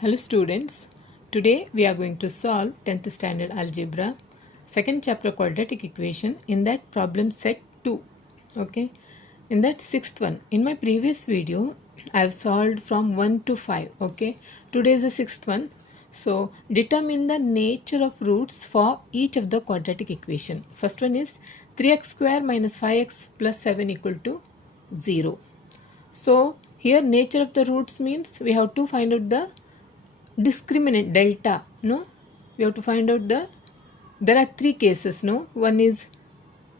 Hello students, today we are going to solve 10th standard algebra, second chapter quadratic equation in that problem set 2. Okay, in that sixth one, in my previous video I have solved from 1 to 5. Okay, today is the sixth one. So determine the nature of roots for each of the quadratic equation. First one is 3x square minus 5x plus 7 equal to 0. So here nature of the roots means we have to find out the discriminant delta. No, we have to find out there are three cases. No, one is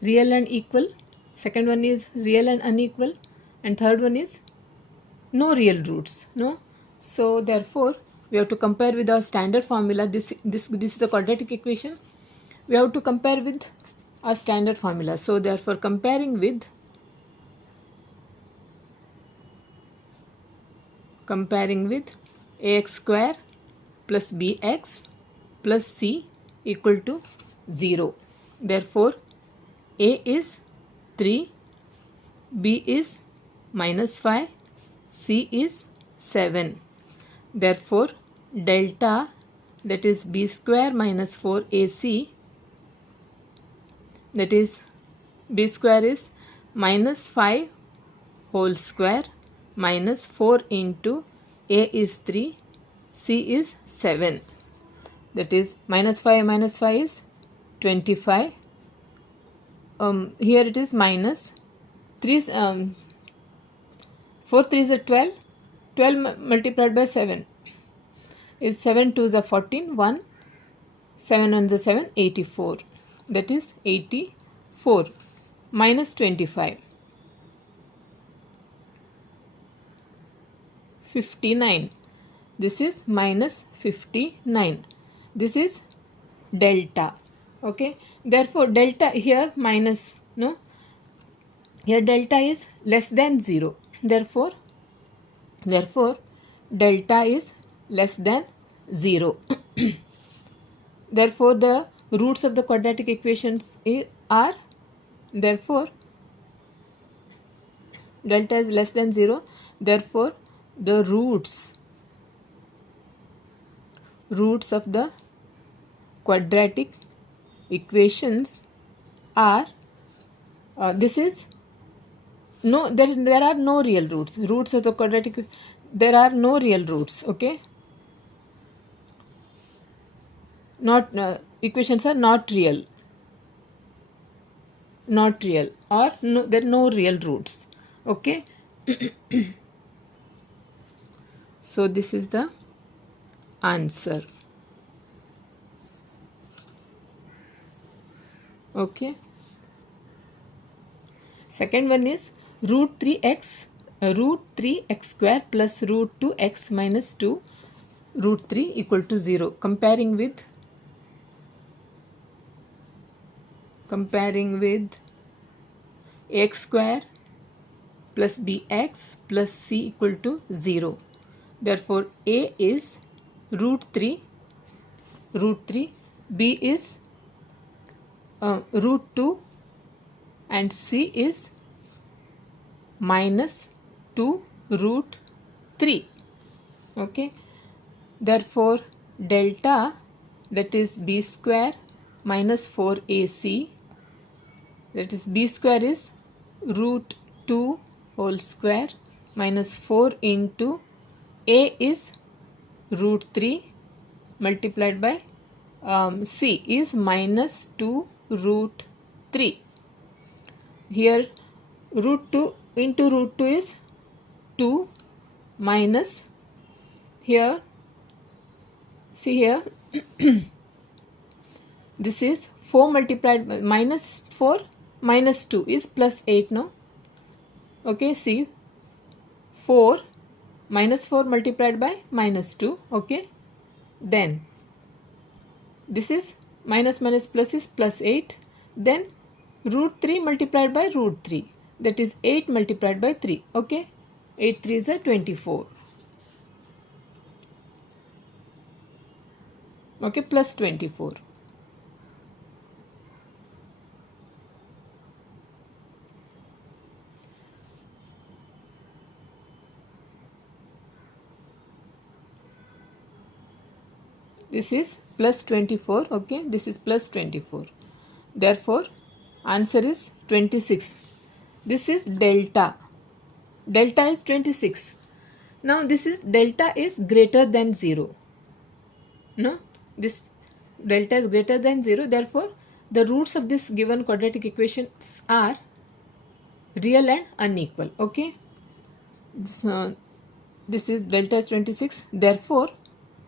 real and equal, second one is real and unequal, and third one is no real roots. No, so therefore we have to compare with our standard formula. This is the quadratic equation. We have to compare with our standard formula. So therefore comparing with ax square plus bx plus c equal to 0. Therefore a is 3, b is minus 5, c is 7. Therefore delta, that is b square minus 4ac, that is b square is minus 5 whole square minus 4 into a is 3, c is 7. That is minus 5 is 25. Here it is minus 3, 4 3 is 12. 12 multiplied by 7 is 7 2 is 14. 1 7 1 is 7, 84. That is 84 minus 25, 59. This is minus 59. This is delta. Okay, therefore delta here minus, no, here delta is less than 0. Therefore delta is less than 0. Therefore the roots of the quadratic equations are, therefore delta is less than 0. Therefore the roots of the quadratic equations are, this is no, there are no real roots. Roots of the quadratic, there are no real roots. Okay, not equations are not real, or no, there are no real roots. Okay. So this is the answer. Okay, second one is root 3x square plus root 2x minus 2 root 3 equal to 0. Comparing with ax square plus bx plus c equal to 0. Therefore a is root 3, b is root 2, and c is minus 2 root 3. Okay, therefore delta, that is b square minus 4ac, that is b square is root 2 whole square minus 4 into a is root 3 multiplied by c is minus 2 root 3. Here root 2 into root 2 is 2 minus, here see here this is 4 multiplied by minus 4 minus 2 is plus 8. No, okay, see 4 minus 4 multiplied by minus 2. Okay, then this is minus plus is plus 8. Then root 3 multiplied by root 3, that is 8 multiplied by 3. Okay, 8 3 is 24. Okay, plus 24. This is plus 24. Okay, this is plus 24. Therefore, answer is 26. This is delta. Delta is 26. Now this is delta is greater than 0. No, this delta is greater than 0. Therefore, the roots of this given quadratic equations are real and unequal. Okay. So, this is delta is 26. Therefore,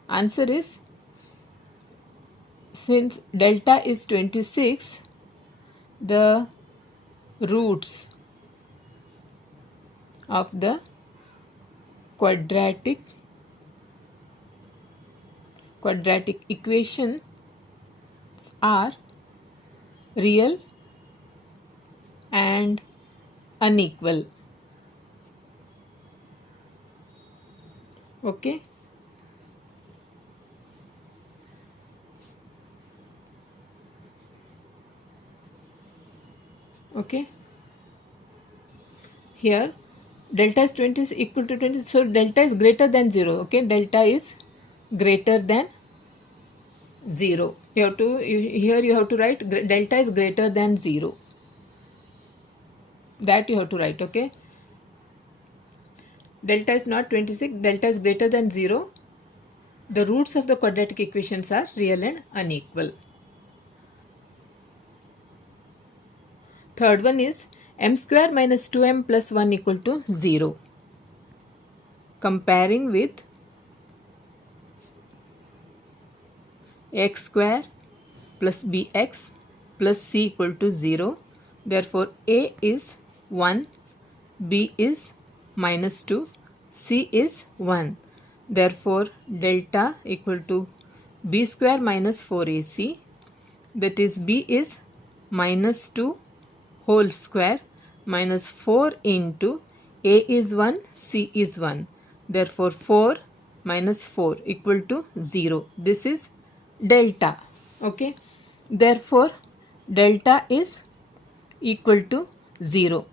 answer is, since delta is 26, the roots of the quadratic equation are real and unequal. Okay. Okay. Here delta is 20 is equal to 20, so delta is greater than 0. Okay, delta is greater than 0. You have to, here you have to write delta is greater than 0. That you have to write. Okay, delta is not 26, delta is greater than 0. The roots of the quadratic equations are real and unequal. Third one is m square minus 2m plus 1 equal to 0. Comparing with x square plus bx plus c equal to 0. Therefore, a is 1, b is minus 2, c is 1. Therefore, delta equal to b square minus 4ac, that is b is minus 2 whole square minus 4 into a is 1, c is 1. Therefore, 4 minus 4 equal to 0. This is delta. Okay. Therefore, delta is equal to 0.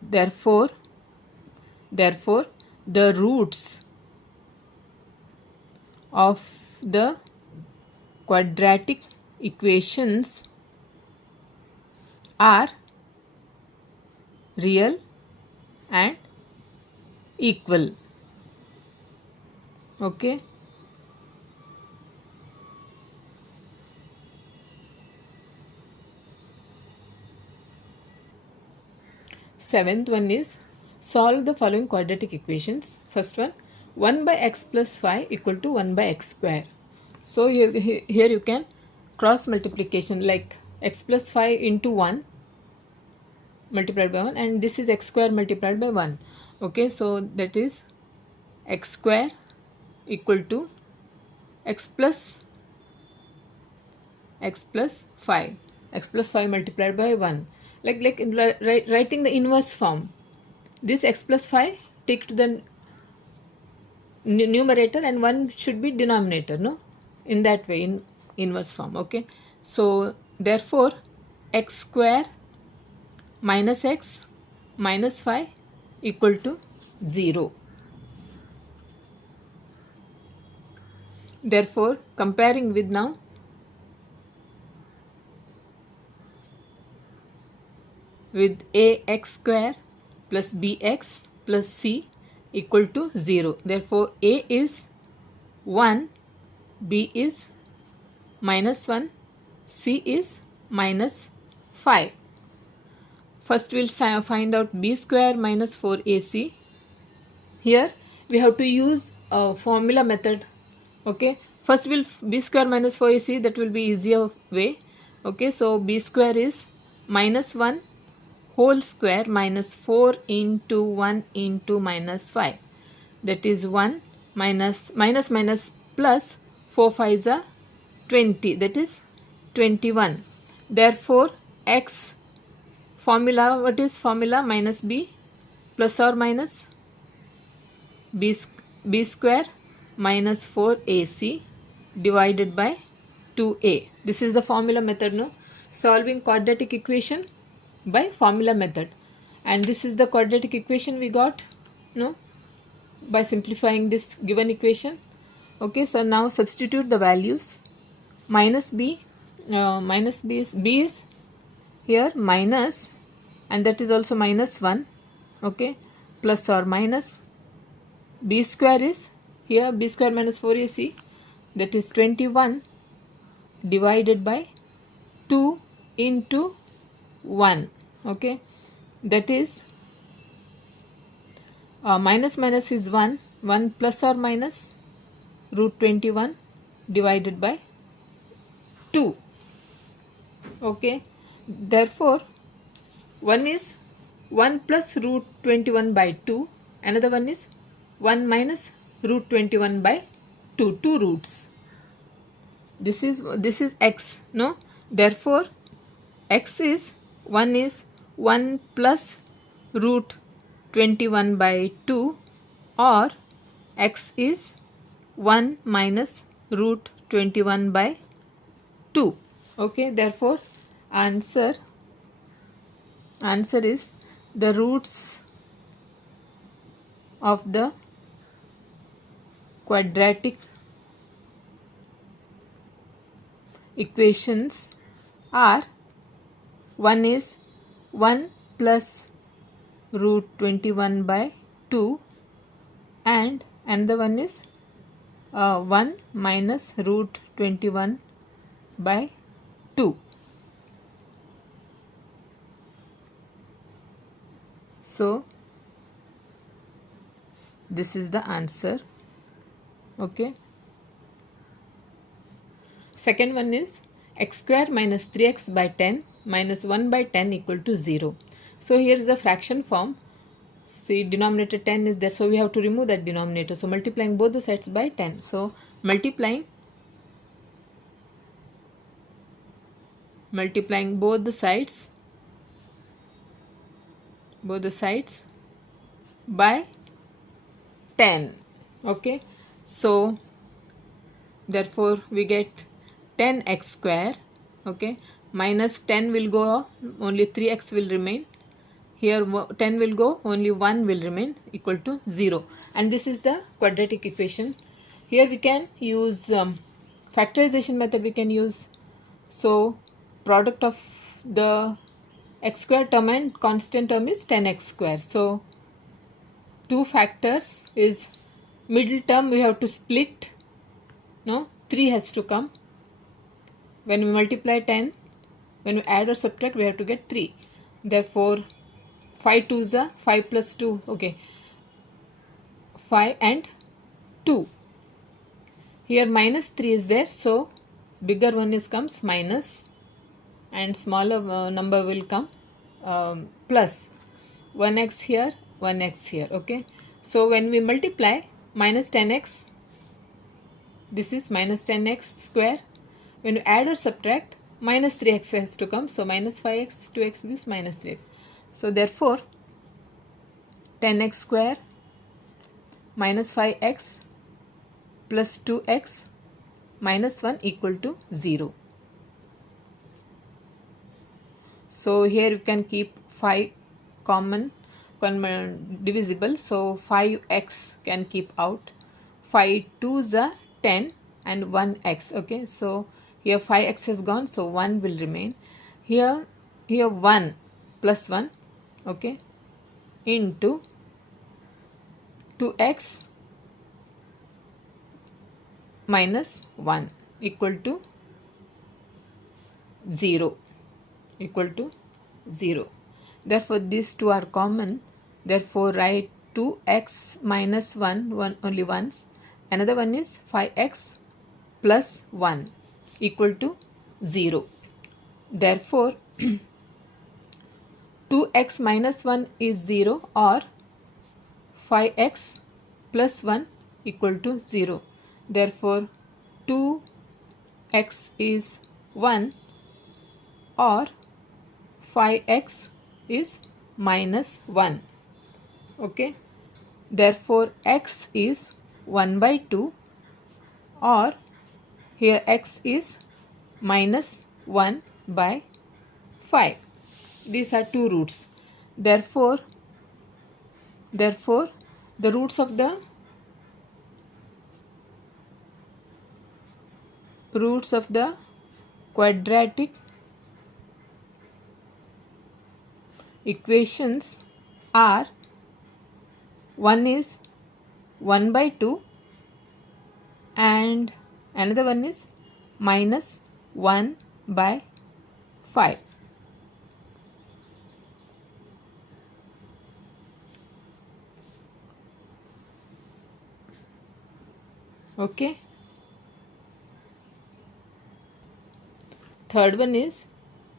Therefore, the roots of the quadratic equations are real and equal. Okay. Seventh one is solve the following quadratic equations. First one, 1 by x plus 5 equal to 1 by x square. So here you can cross multiplication, like x plus 5 into 1 multiplied by 1, and this is x square multiplied by 1. Okay, so that is x square equal to x plus 5, x plus 5 multiplied by 1. Like writing the inverse form. This x plus 5 take to the numerator and 1 should be denominator, no? In that way, in inverse form. Okay, so therefore x square minus x minus 5 equal to 0. Therefore, comparing with now, with ax square plus bx plus c equal to 0. Therefore, a is 1, b is minus 1, c is minus 5. First we'll find out b square minus 4ac. Here we have to use a formula method. Okay, first we'll b square minus 4ac, that will be easier way. Okay, so b square is minus 1 whole square minus 4 into 1 into minus 5, that is 1 minus plus 4 5s are 20, that is 21. Therefore, x formula, what is formula? Minus b plus or minus b square minus 4ac divided by 2a. This is the formula method, no? Solving quadratic equation by formula method. And this is the quadratic equation we got, no? By simplifying this given equation. Okay, so now substitute the values. Minus b is here minus, and that is also minus 1. Okay, plus or minus b square is here, b square minus 4ac, that is 21 divided by 2 into 1. Okay, that is minus minus is 1, 1 plus or minus root 21 divided by 2. Okay, therefore one is 1 plus root 21 by 2, another one is 1 minus root 21 by 2, two roots. This is x, no? Therefore x is 1 plus root 21 by 2, or x is 1 minus root 21 by 2. Okay, therefore answer is the roots of the quadratic equations are, one is 1 plus root 21 by 2, and another one is 1 minus root 21 by 2. So this is the answer. Okay, second one is x square minus 3x by 10 minus 1 by 10 equal to 0. So here is the fraction form. See, denominator 10 is there, so we have to remove that denominator. So multiplying both the sides by 10. So multiplying both the sides by 10. Okay, so therefore we get 10x square. Okay, minus 10 will go, only 3x will remain. Here 10 will go, only 1 will remain, equal to 0. And this is the quadratic equation. Here we can use factorization method we can use. So product of the x square term and constant term is 10x square. So 2 factors is middle term we have to split. No, 3 has to come. When we multiply 10, when we add or subtract, we have to get 3. Therefore 5 2s are 5 plus 2. Okay, 5 and 2. Here minus 3 is there, so bigger one is comes minus, and smaller number will come plus. 1x here, 1x here. Okay, so when we multiply minus 10x, this is minus 10x square. When you add or subtract, minus 3x has to come. So minus 5x, 2x gives minus 3x. So therefore 10x square minus 5x plus 2x minus 1 equal to 0. So here you can keep 5 common divisible. So 5x can keep out. 5 2s are 10 and 1x. Okay, so here 5x has gone, so 1 will remain. Here 1 plus 1, okay, into 2x minus 1 equal to 0. Therefore these two are common. Therefore write 2x minus 1 only once. Another one is 5x plus 1 equal to 0. Therefore 2x minus 1 is 0, or 5x plus 1 equal to 0. Therefore 2x is 1, or 5x is minus 1. Okay, therefore x is 1 by 2, or here x is minus 1 by 5. These are two roots. Therefore the roots of the roots of the quadratic equations are, one is 1 by 2 and another one is minus 1 by 5. Okay. Third one is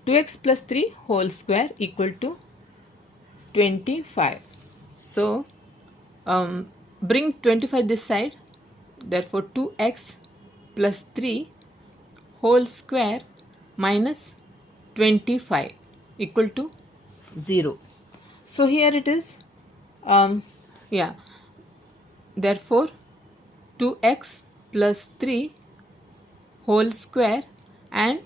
2x plus 3 whole square equal to 25. So bring 25 this side. Therefore 2x plus 3 whole square minus 25 equal to 0. So here it is. Therefore 2x plus 3 whole square, and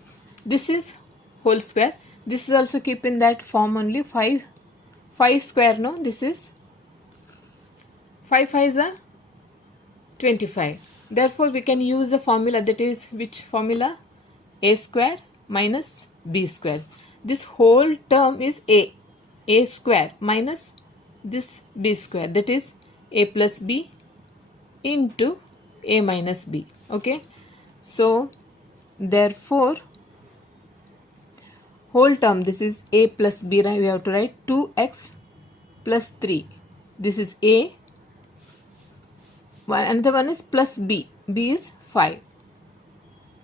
this is whole square. This is also keep in that form only. 5 square, no, this is 5 5 is 25. Therefore we can use the formula, that is which formula? A square minus b square. This whole term is a square minus this b square, that is a plus b into a minus b. Okay, so therefore whole term, this is a plus b, right? We have to write 2x plus 3. This is a. Another one is plus b. B is 5.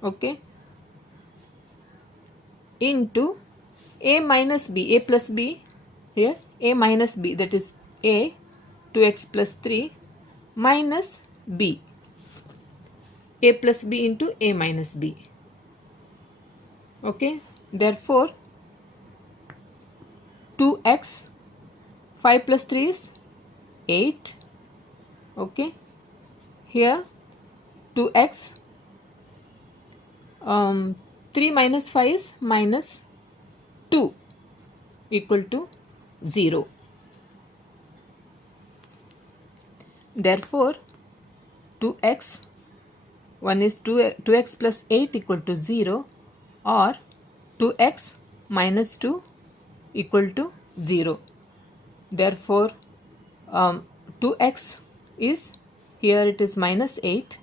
Okay. Into a minus b. A plus b here. A minus b, that is a 2x plus 3 minus b. A plus b into a minus b. Okay. Therefore 2x, 5 plus 3 is 8. Okay. Here 2x, 3 minus 5 is minus 2 equal to 0. Therefore 2x, one is 2x plus 8 equal to 0, or 2x minus 2 equal to 0. Therefore 2x is, here it is minus 8,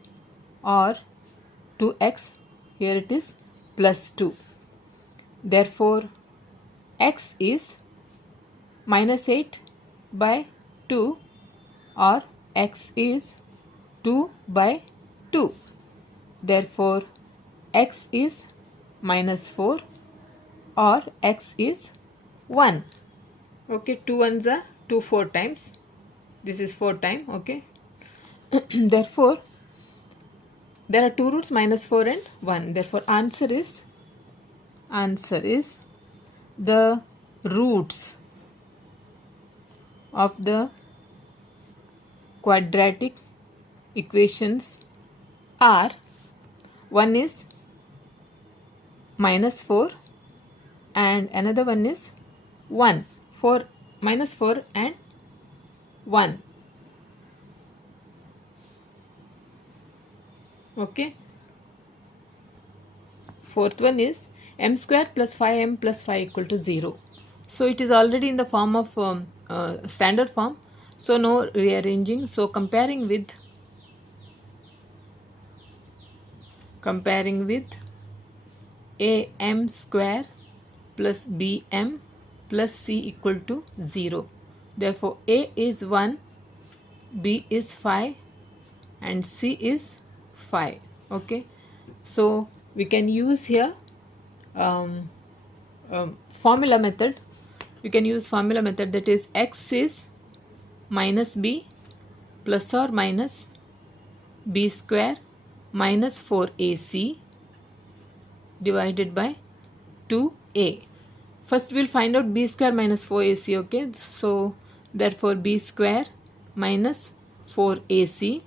or 2x, here it is plus 2. Therefore x is minus 8 by 2, or x is 2 by 2. Therefore x is minus 4, or x is 1. Okay, 2 ones are 2 4 times. This is 4 times. Okay. Therefore there are two roots, minus 4 and 1. Therefore answer is the roots of the quadratic equations are, one is minus 4 and another one is 1. Minus 4 and 1. Okay. Fourth one is m square plus 5m plus 5 equal to 0. So it is already in the form of standard form. So no rearranging. So comparing with am square plus bm plus c equal to 0. Therefore a is 1, b is 5 and c is 5. Okay, so we can use here formula method. We can use formula method, that is x is minus b plus or minus b square minus 4ac divided by 2a. First we will find out b square minus 4ac. Okay, so therefore b square minus 4ac,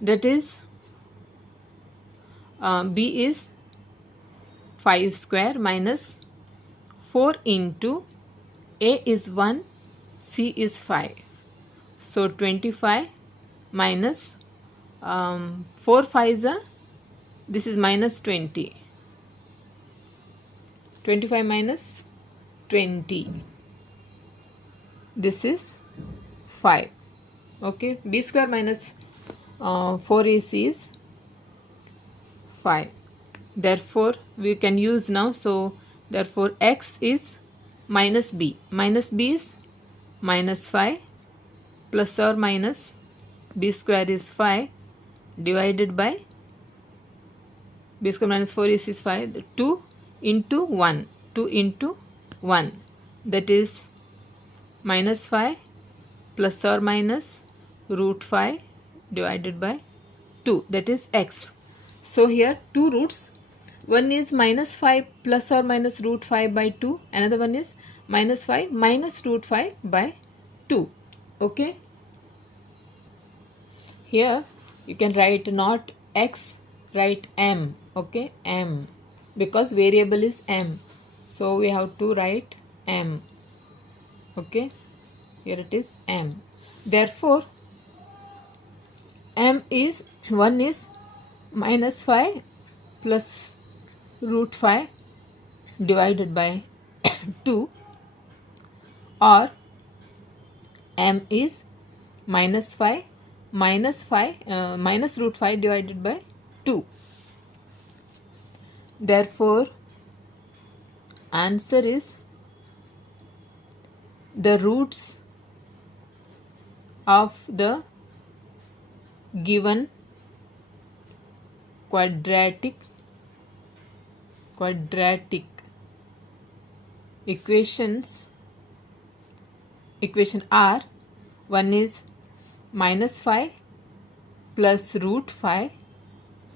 that is b is 5 square minus 4 into a is 1, c is 5. So 25 minus 4 5s are this is minus 20. 25 minus 20. This is 5. Okay, b square minus 4ac is 5. Therefore, we can use now. So, therefore, x is minus b. Minus b is minus 5 plus or minus b square is 5 divided by b square minus 4ac is 5. 2 into 1. 2 into 1. That is minus 5 plus or minus root 5 divided by 2. That is x. So here two roots. One is minus 5 plus or minus root 5 by 2. Another one is minus 5 minus root 5 by 2. Okay. Here you can write not x, write m. Okay, m. Because variable is m. So we have to write m. Okay. Here it is m. Therefore, m is, one is minus 5 plus root 5 divided by 2, or m is minus 5 minus root 5 divided by 2. Therefore, answer is the roots of the given quadratic equation are, one is minus 5 plus root 5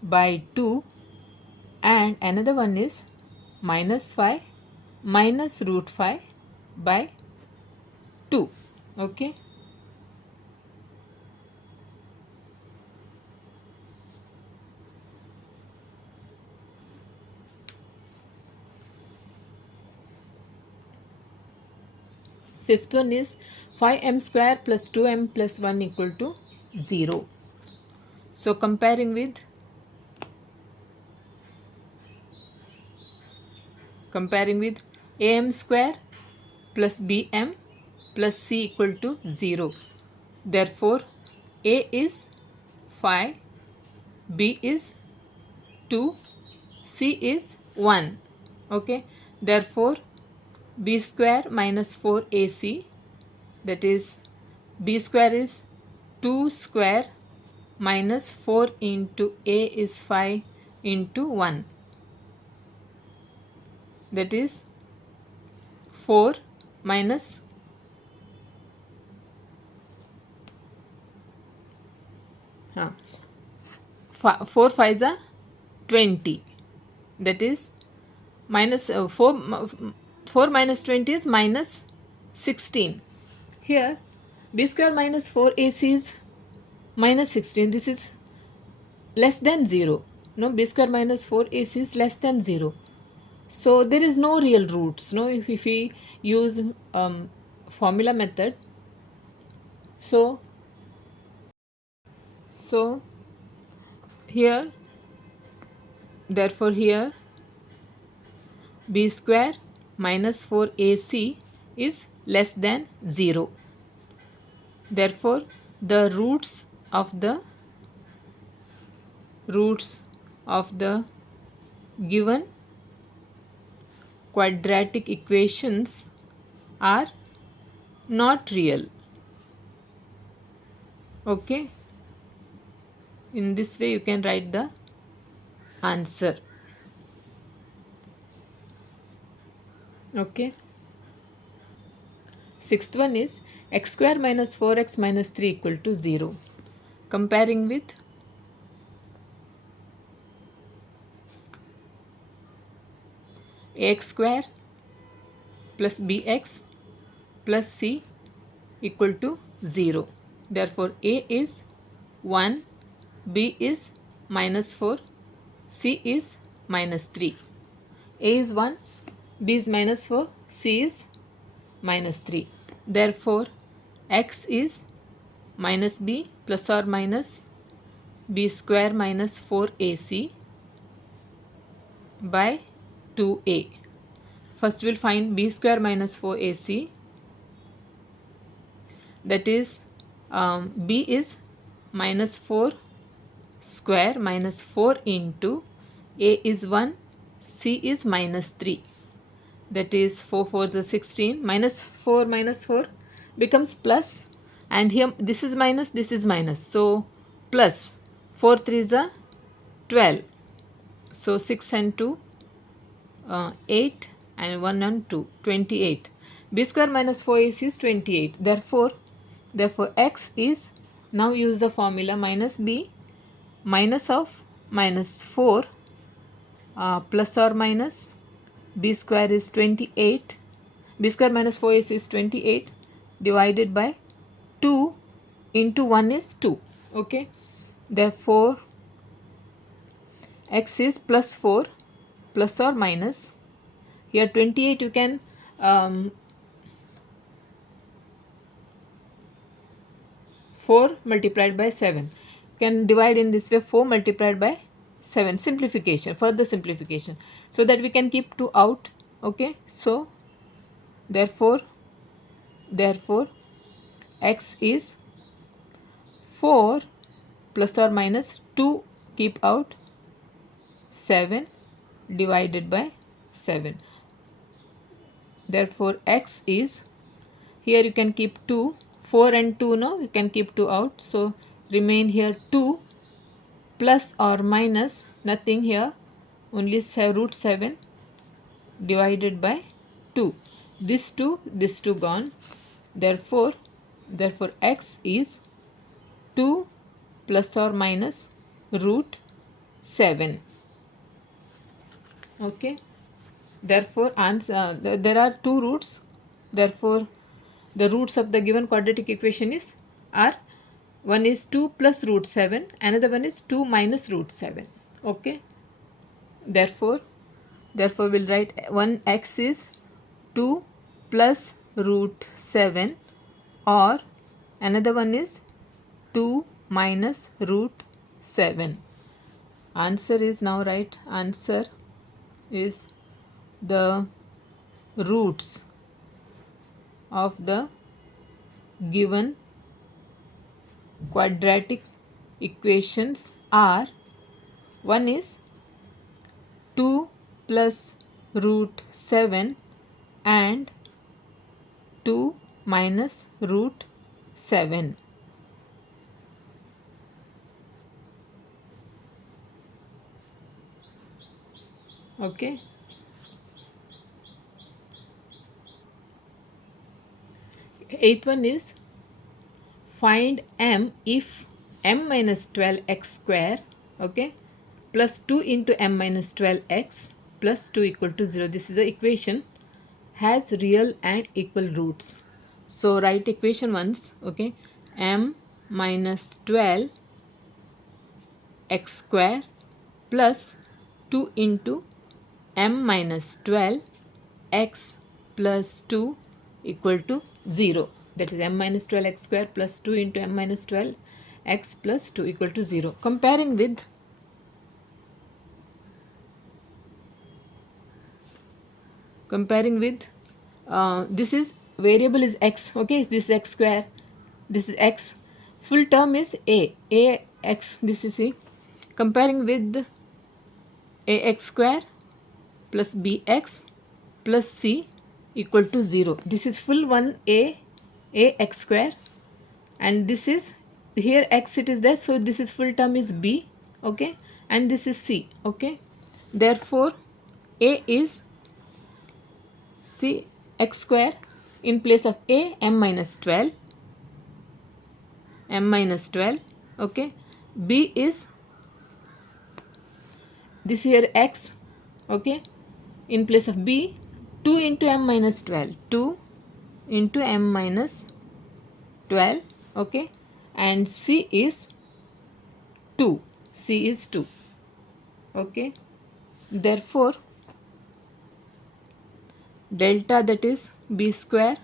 by 2, and another one is minus 5 minus root 5 by 2. Okay. Fifth one is 5m square plus 2m plus 1 equal to 0. So comparing with am square plus bm plus c equal to 0. Therefore, a is 5, b is 2, c is 1. Okay. Therefore, b square minus 4ac, that is b square is 2 square minus 4 into a is 5 into 1. That is 4 minus 4 5s are 20. That is minus 4 minus 20 is minus 16. Here b square minus 4ac is minus 16. This is less than 0. No, b square minus 4ac is less than 0. So there is no real roots. No, if we use formula method, so here, therefore here b square minus 4ac is less than 0. Therefore, the roots of the given quadratic equations are not real. Okay. In this way you can write the answer. Okay. Sixth one is x square minus 4x minus 3 equal to 0. Comparing with ax square plus bx plus c equal to 0. Therefore, a is 1, b is minus 4, c is minus 3. A is 1, b is minus 4, c is minus 3. Therefore, x is minus b plus or minus b square minus 4ac by 2a. First we'll find b square minus 4ac, that is b is minus 4 square minus 4 into a is 1, c is minus 3, that is 4 4s are 16, minus 4 becomes plus, and here this is minus, so plus 4 3s are 12, so 6 and 2 8 and 1 and 2 28. b square minus 4ac is 28. Therefore x is, now use the formula, minus b minus of minus 4 plus or minus b square is 28, b square minus 4ac is 28 divided by 2 into 1 is 2. Okay, therefore x is plus 4 plus or minus, here 28 you can 4 multiplied by 7, you can divide in this way, 4 multiplied by 7, simplification, further simplification, so that we can keep 2 out. Okay, so therefore x is 4 plus or minus 2, keep out, 7 divided by 7. Therefore x is, here you can keep 2, 4 and 2, no, you can keep 2 out, so remain here 2 plus or minus nothing here, only root 7 divided by 2. This 2 gone. Therefore x is 2 plus or minus root 7. Okay, therefore answer, there are two roots, therefore the roots of the given quadratic equation are, one is 2 plus root 7, another one is 2 minus root 7. Okay, therefore we'll write one x is 2 plus root 7, or another one is 2 minus root 7. Answer is, now write, answer is the roots of the given quadratic equations are, one is 2 plus root 7 and 2 minus root 7. Okay, eighth one is, find m if m minus 12x square, okay, plus 2 into m minus 12x plus 2 equal to 0. This is the equation, has real and equal roots. So write equation once. Okay, m minus 12 x square plus 2 into m minus 12 x plus 2 equal to 0. That is m minus 12 x square plus 2 into m minus 12 x plus 2 equal to 0. Comparing with this is, variable is x. Okay, this is x square, this is x, full term is a x, this is c. Comparing with ax square plus bx plus c equal to 0. This is full one ax square, and this is, here x it is there, so this is full term is b. Okay, and this is c. Okay, therefore a is, see, x square, in place of a, m minus 12. Okay, b is, this here x. Okay, in place of b, 2 into m minus 12, 2 into m minus 12. Okay, and c is 2. Okay, therefore delta, that is b square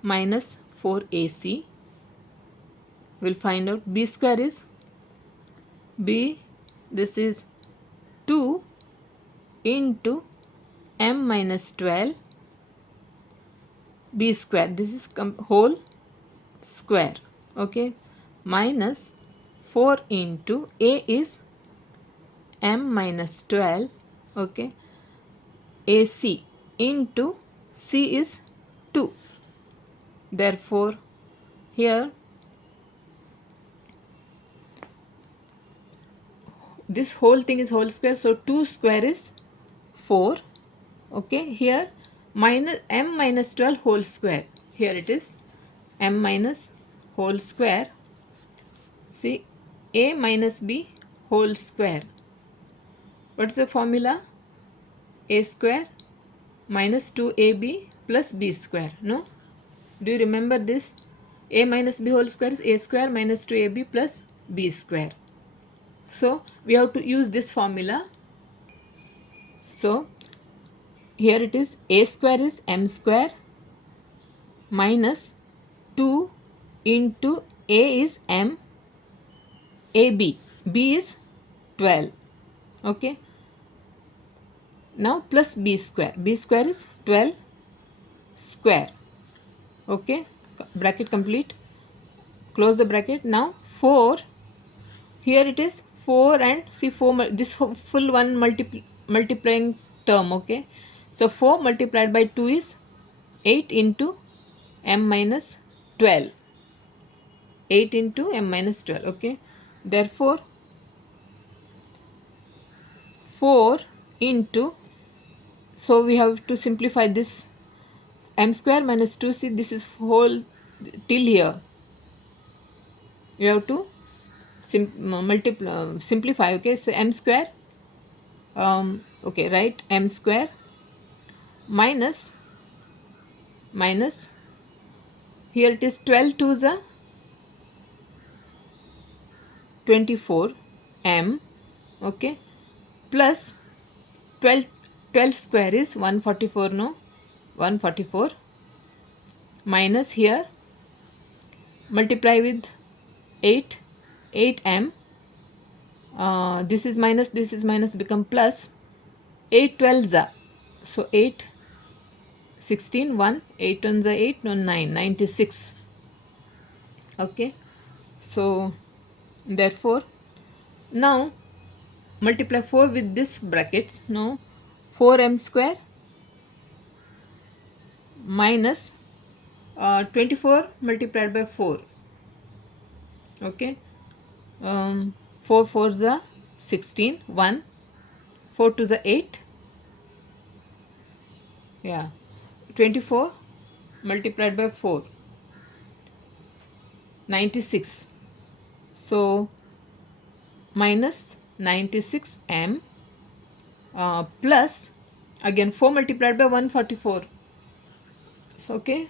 minus 4ac, we'll find out. B square is b, this is 2 into m minus 12 b square, this is whole square, okay, minus 4 into a is m minus 12, okay, ac into c is 2. Therefore here this whole thing is whole square, so 2 square is 4, okay. Here minus m minus 12 whole square, here it is m minus whole square, see, a minus b whole square. What's the formula? A square minus 2ab plus b square, no? Do you remember this? A minus b whole square is a square minus 2ab plus b square. So we have to use this formula. So here it is, a square is m square minus 2 into a is m, ab, b is 12, okay. Now plus b square is 12 square, okay, bracket complete, close the bracket. Now 4, here it is 4 and see 4, this full one multiplying term, okay. So 4 multiplied by 2 is 8 into m minus 12, 8 into m minus 12, okay. Therefore 4 into, so we have to simplify this, m square minus 2, see this is whole till here, you have to simplify, okay. So m square, okay, write m square minus here it is 12 to the 24 m, okay, plus 12 square is 144, no, 144 minus here multiply with 8m, this is minus become plus, 8 12s are, so 8 16 1, 8 1s are 8, no 9, 96, okay. So therefore now multiply 4 with this brackets, no, 4m square minus 24 multiplied by 4, okay, 4 4s are 16, 1, 4 to the 8, yeah, 24 multiplied by 4, 96, so minus 96 m plus again 4 multiplied by 144, so, okay,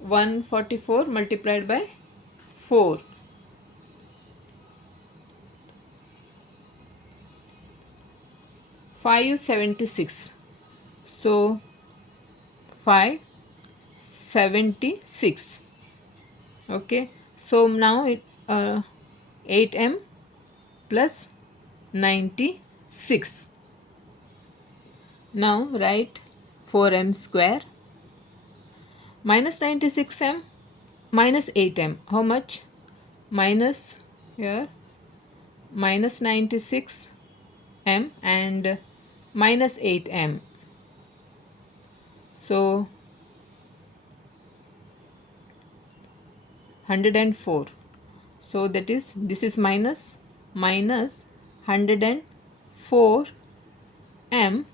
144 multiplied by 4, 576, so 576, okay. So now it 8m plus 96. Now write 4m square minus 96m minus 8m, how much? Minus here minus 96m and minus 8m, so 104, so that is, this is minus 104 m,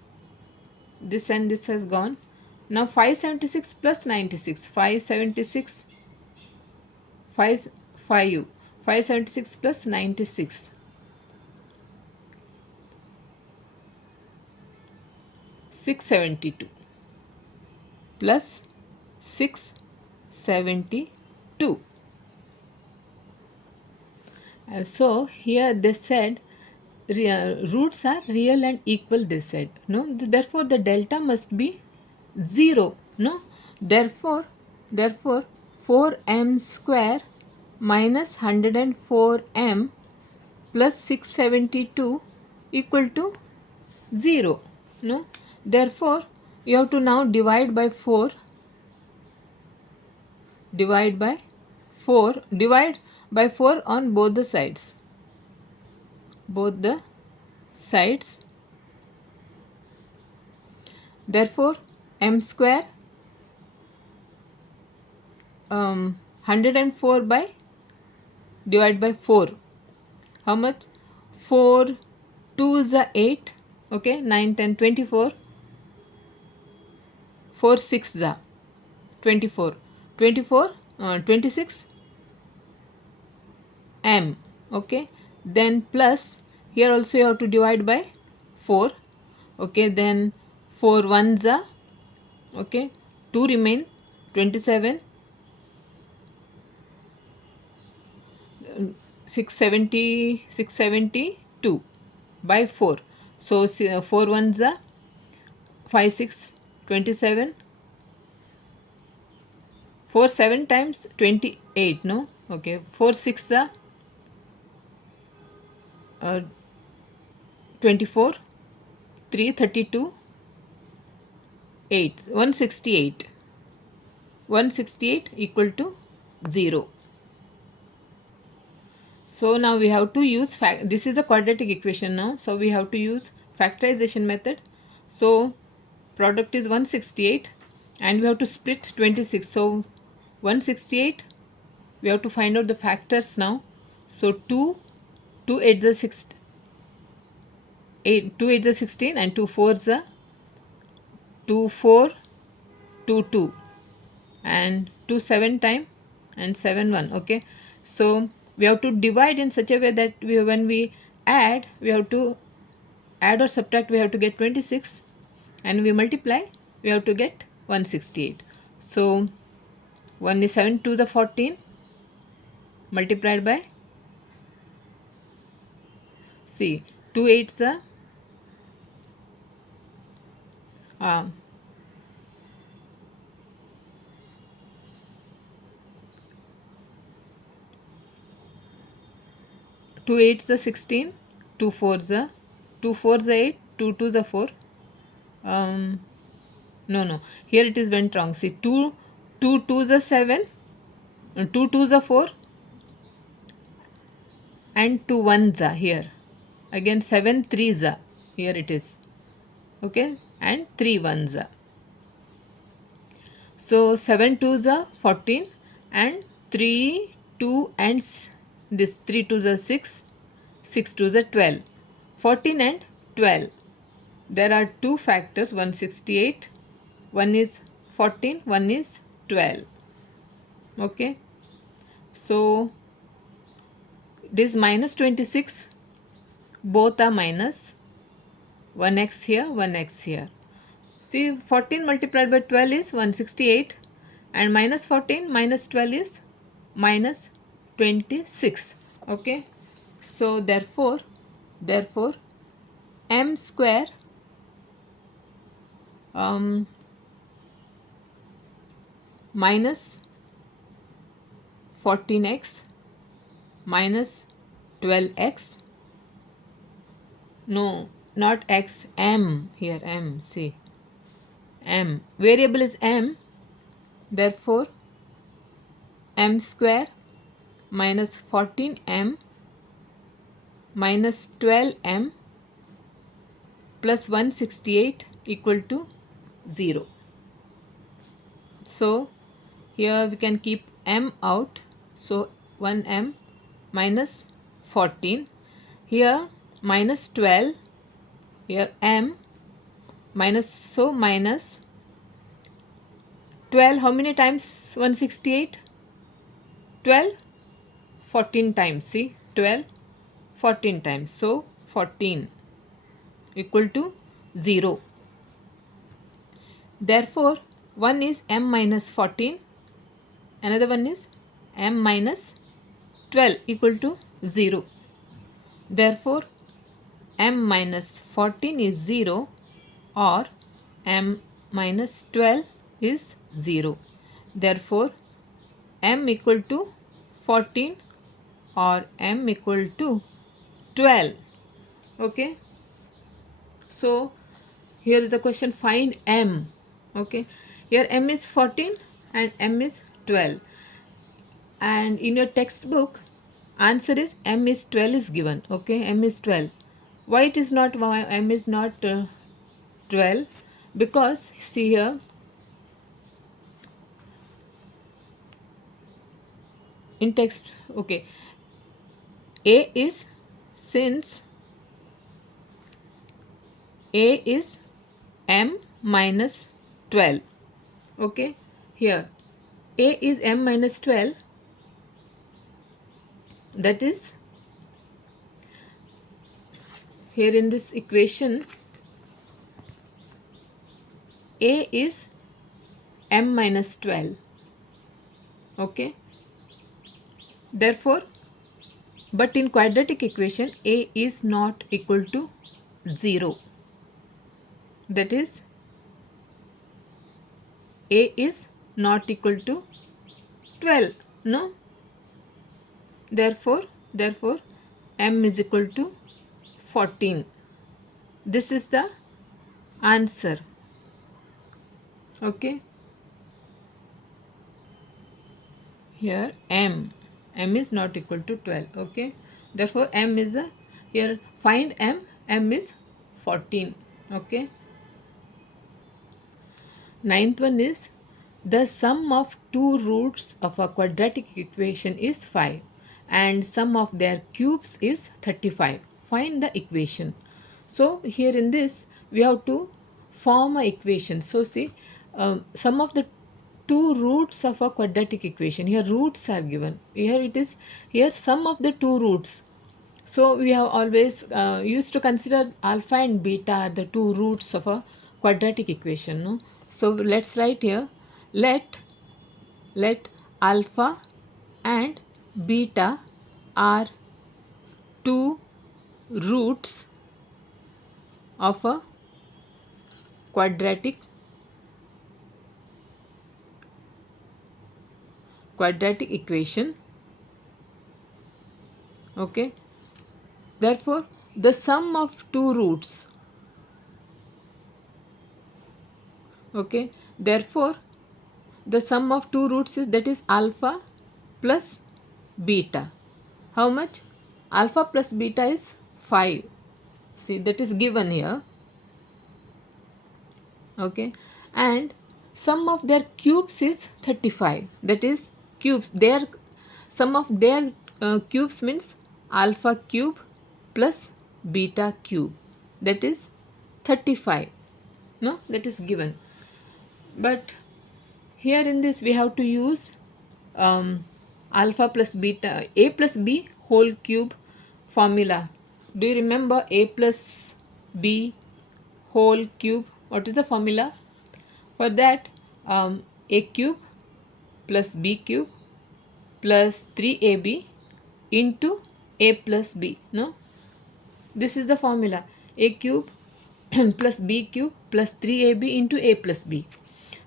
this and this has gone. Now 576 plus 96, 576 576 plus 96, 672 plus 672. So here they said roots are real and equal, they said, no, therefore the delta must be 0, no, therefore 4m square minus 104m plus 672 equal to 0. No? Therefore, you have to now divide by 4. Divide by 4. Divide by 4 on both the sides. Both the sides. Therefore, m square 104 by divide by 4. How much? 4 2 is 8. Okay, 9 10 24. 4 6 is 24. 24 26 m. Okay, then plus here also you have to divide by 4. Okay, then 4 1s are, okay, 2 remain, 27, 672 by 4. So 4 1s are 5 6 27, 4 7 times 28, no? Okay, 4 6 are 24, 3 32, 8 168. 168 equal to 0. So now we have to use this is a quadratic equation now, so we have to use factorization method. So product is 168 and we have to split 26. So 168, we have to find out the factors now. So 2 8 is 6, 8 2 8 is 16 and 2 4 is 2 4 2 2 and 2 7 time and 7 1. Okay, so we have to divide in such a way that when we add, we have to add or subtract, we have to get 26, and we multiply, we have to get 168. So 1 is 7 2 is 14 multiplied by, see, 2 8s are 2 8s are 16, 2 4s are 2 4s are 8, 2 2s are 4. No, here it is went wrong. See, 2 2s are 7, 2 2s are 4 and 2 1s are here. Again 7 3s are here it is. Okay, and 3 1s are. So 7 2s are 14 and 3 2 and this 3 2s are 6, 6 2s are 12. 14 and 12. There are two factors, 168. One is 14, one is 12. Okay. So this minus 26, both are minus. 1x here, 1x here. See, 14 multiplied by 12 is 168 and minus 14 minus 12 is minus 26. Okay. So therefore m square minus 14x minus 12x, no, not x, m here, m, see, m, variable is m, therefore m square minus 14m minus 12m plus 168 equal to 0. So here we can keep m out, so 1m minus 14, here minus 12, here m minus, so minus 12, how many times 168? 12 14 times, see, 12 14 times, so 14 equal to 0. Therefore one is m minus 14, another one is m minus 12 equal to 0. Therefore m minus 14 is 0 or m minus 12 is 0. Therefore m equal to 14 or m equal to 12. Okay. So here is the question, find m. Okay, here m is 14 and m is 12, and in your textbook answer is m is 12 is given. Okay, m is 12. Why it is not, why m is not 12? Because see here, in text, okay, a is, since a is m minus 12. Okay, here a is m minus 12, that is, here in this equation a is m minus 12. Okay, therefore, but in quadratic equation a is not equal to 0, that is a is not equal to 12, no, therefore m is equal to 14. This is the answer. Okay, here m is not equal to 12. Okay, therefore m is a, here find m is 14. Okay, ninth one is, the sum of two roots of a quadratic equation is 5 and sum of their cubes is 35. Find the equation. So here in this we have to form a equation. So see, sum of the two roots of a quadratic equation, here roots are given, here it is, here sum of the two roots. So we have always used to consider alpha and beta are the two roots of a quadratic equation, no? So let's write here, let alpha and beta are two roots of a quadratic equation. Okay, therefore the sum of two roots, okay, therefore the sum of two roots is, that is alpha plus beta. How much? Alpha plus beta is 5. See, that is given here. Okay, and sum of their cubes is 35. That is cubes, their sum of their cubes means alpha cube plus beta cube, that is 35. No, that is given. But here in this we have to use alpha plus beta, a plus b whole cube formula. Do you remember a plus b whole cube? What is the formula? For that, a cube plus b cube plus 3ab into a plus b. No, this is the formula, a cube plus b cube plus 3ab into a plus b.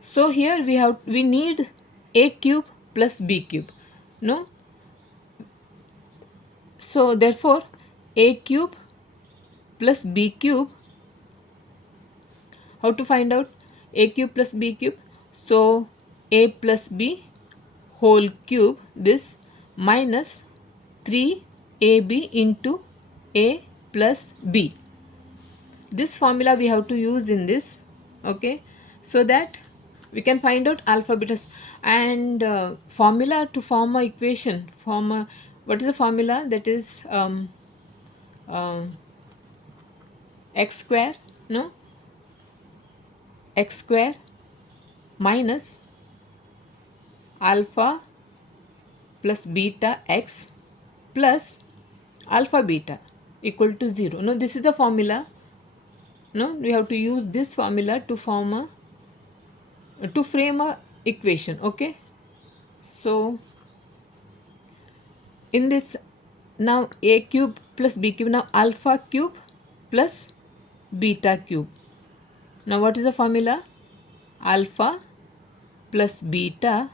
So here we need a cube plus b cube. No, so therefore a cube plus b cube, how to find out a cube plus b cube? So a plus b whole cube, this, minus 3ab into a plus b. This formula we have to use in this. Okay, so that we can find out alpha beta. And formula to form a equation, what is the formula? That is x square, no, x square minus alpha plus beta x plus alpha beta equal to 0. No, this is the formula. No, we have to use this formula to form to frame a equation. Okay, so in this, now a cube plus b cube, now alpha cube plus beta cube. Now what is the formula? Alpha plus beta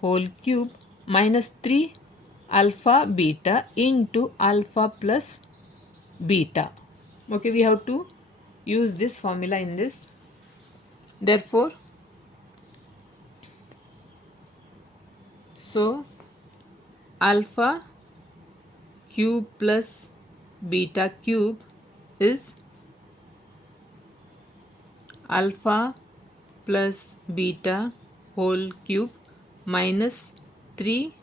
whole cube minus 3 alpha beta into alpha plus beta. Okay, we have to use this formula in this. Therefore, so alpha cube plus beta cube is alpha plus beta whole cube minus 3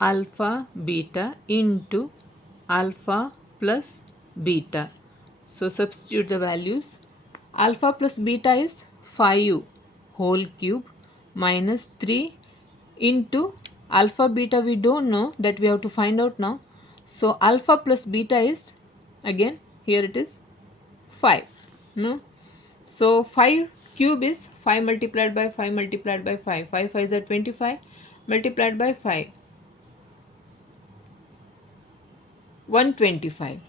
alpha beta into alpha plus beta. So substitute the values. Alpha plus beta is 5 whole cube minus 3 into alpha beta we don't know, that we have to find out now. So alpha plus beta is, again here it is 5. No? So 5 cube is 5 multiplied by 5 multiplied by 5. 5 5 is 25 multiplied by 5. 125.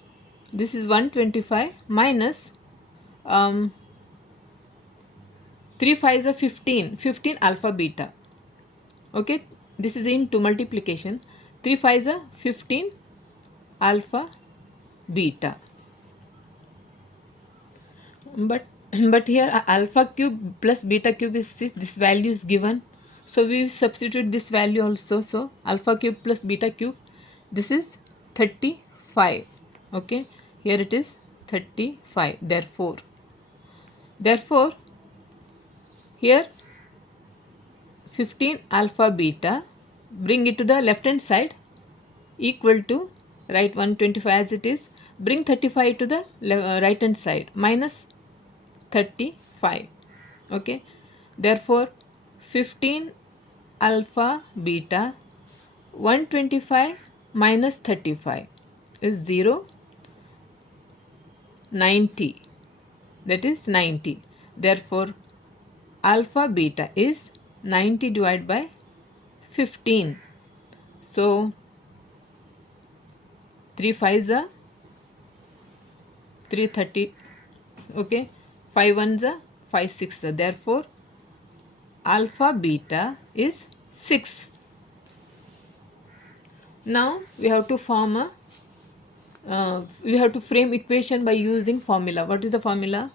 This is 125 minus 3 5 is 15. 15 alpha beta. Okay, this is into multiplication. 3 5 is 15 alpha beta. But here alpha cube plus beta cube is 6. This value is given, so we substitute this value also. So alpha cube plus beta cube, this is 35. Okay, here it is 35. Therefore here 15 alpha beta, bring it to the left hand side, equal to, write 125 as it is, bring 35 to the right hand side, minus 35. Okay, therefore 15 alpha beta 125 minus 35 is 0, 90, that is 90. Therefore alpha beta is 90 divided by 15. So 3 5s are 330. Okay, 5 1s are 5 6. Therefore alpha beta is 6. Now we have to form a we have to frame equation by using formula. What is the formula?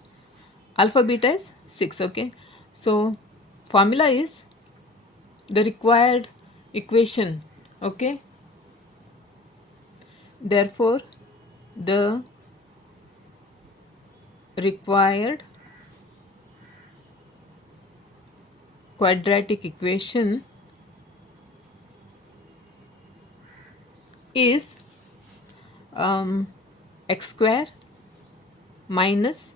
Alpha beta is 6. Okay, so formula is the required equation. Okay, therefore the required quadratic equation is x square minus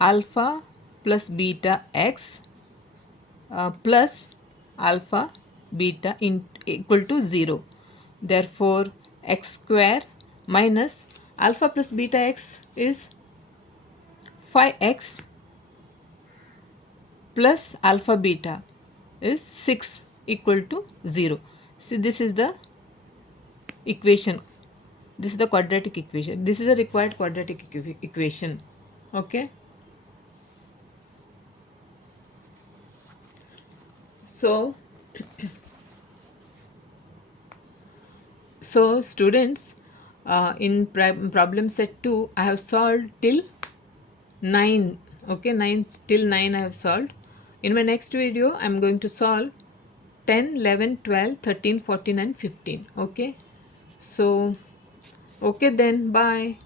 alpha plus beta x plus alpha beta equal to 0. Therefore x square minus alpha plus beta x is 5x plus alpha beta is 6 equal to 0. See, this is the equation. This is the quadratic equation. This is the required quadratic equation. Okay. So students, in problem set 2 I have solved till 9. Okay, 9 till 9 I have solved. In my next video I am going to solve 10 11 12 13 14 and 15. Okay, so okay then, bye.